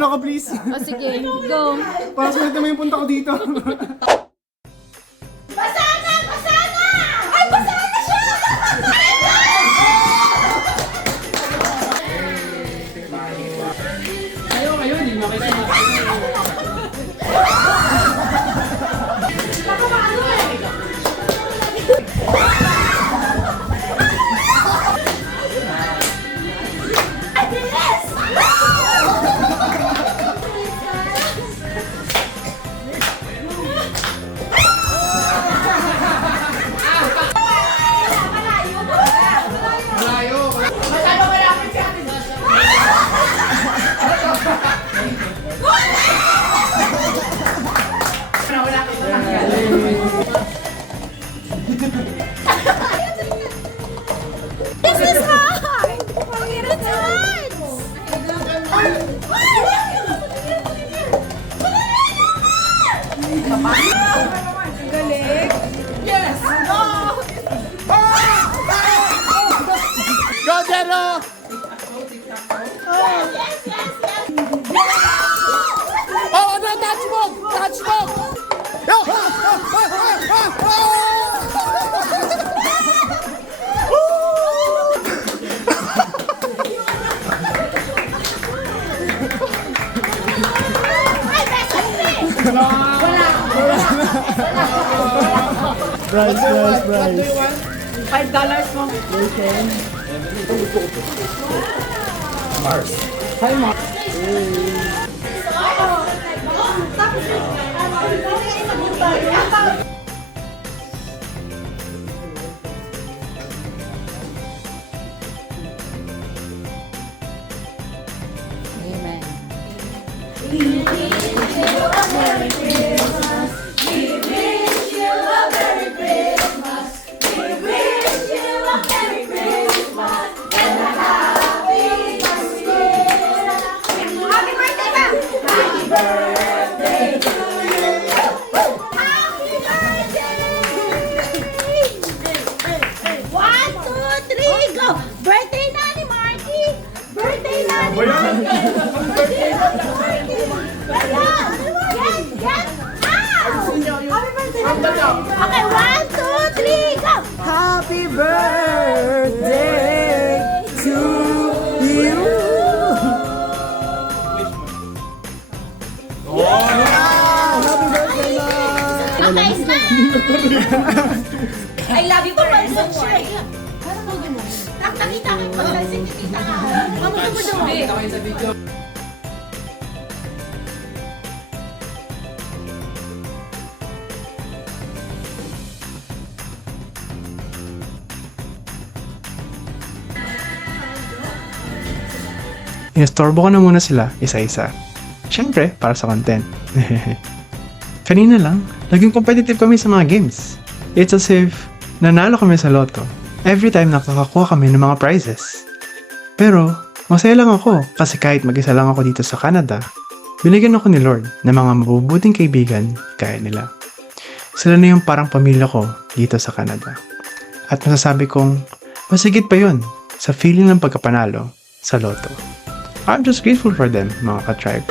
naman ako, please. O sige, go. Para sulit naman yung punta ko dito. Price, price, price. Five dollars mo. Amen. Happy Okay, one, two, three, go! Happy birthday to you! Happy birthday, Lord! Okay, smile! I love you eh. Tak- Nakita ka. Mamuto mo daw. Inestorbo ko na muna sila isa-isa. Siyempre, para sa content. Kanina lang, naging competitive kami sa mga games. It's as if nanalo kami sa loto every time nakakakuha kami ng mga prizes. Pero, masaya lang ako kasi kahit mag-isa lang ako dito sa Canada, binigyan ako ni Lord ng mga mabubuting kaibigan kaya nila. Sila na yung parang pamilya ko dito sa Canada. At masasabi kong, masigit pa yon sa feeling ng pagkapanalo sa loto. I'm just grateful for them, mga ka-tribe.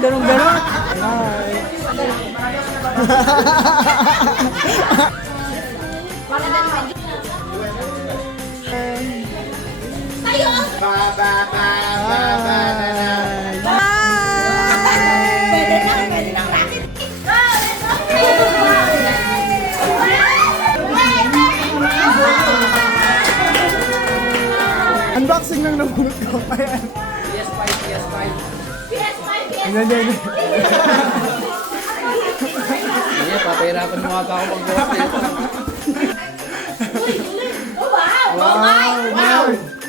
Tayo! Pwede Unboxing lang nabunot ko. Ayan. PS5, PS5. Ayan, ayan. Hindi, papahirapan mo ata ako magbukas nito. Oh, wow! Oh my! Wow!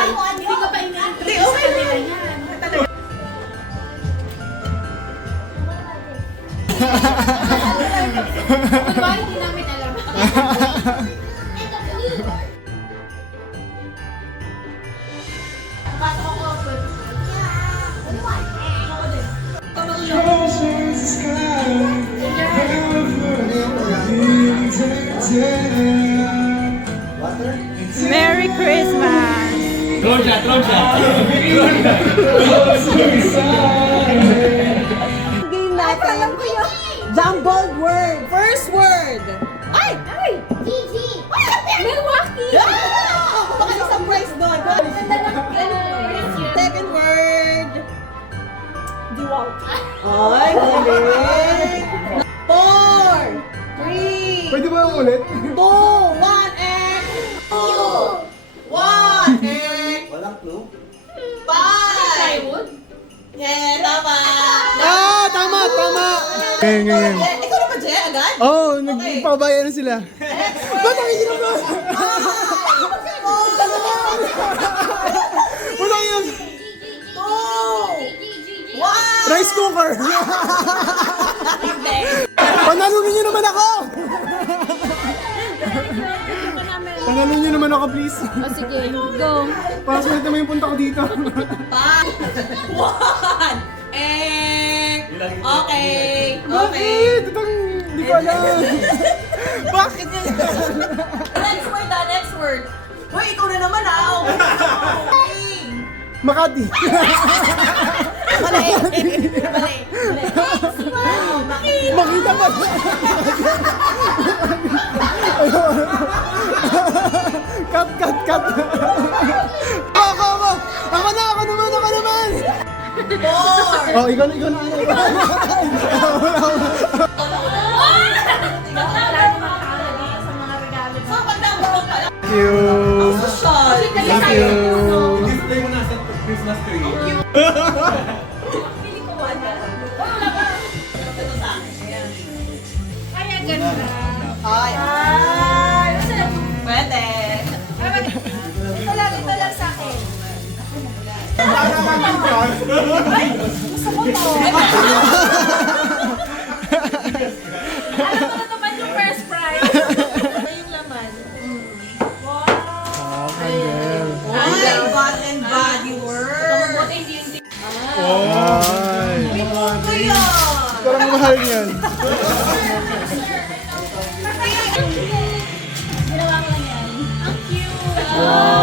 Hindi ko pa ina-introduce sa kanila yan. Kunwari, hindi namin alam. Pasok ako. Merry Christmas! Game natin. Alam ko yun. Jumbled word. First word. Ay! Ay! Gigi! Milwaukee! Ah! Baka isang prize doon. Second word. Diwalt. Ay, galing. Ngayon, ngayon. Eh, ikaw na ba, Jay? Agad? Oh, nagpabayan na sila. Ba't ang hirap na? Wala yun. Rice cooker. Panalunin niyo naman ako. Panalunin niyo naman ako, please. O sige, go. Para sulit naman yung punta ko dito. Five. Alam. Bakit yan? Next word ah, next word. Hoy, ikaw na naman ah. Okay. Makati. Mali. Mali. Mali. Makita. Makita ba? cut, cut, cut. Ako, ako. Ako na, ako naman, ako naman. Four. Oh, ikaw na, ikaw na. Ikaw na. You. Social. Thank you. Display mo na sa Christmas tree. Kaya ganda. Ay. Ay. Pwede. Ito lang, ito lang sa akin. Gusto ko to. mahal niyan. Ginawa ko yan. Ang cute! Wow!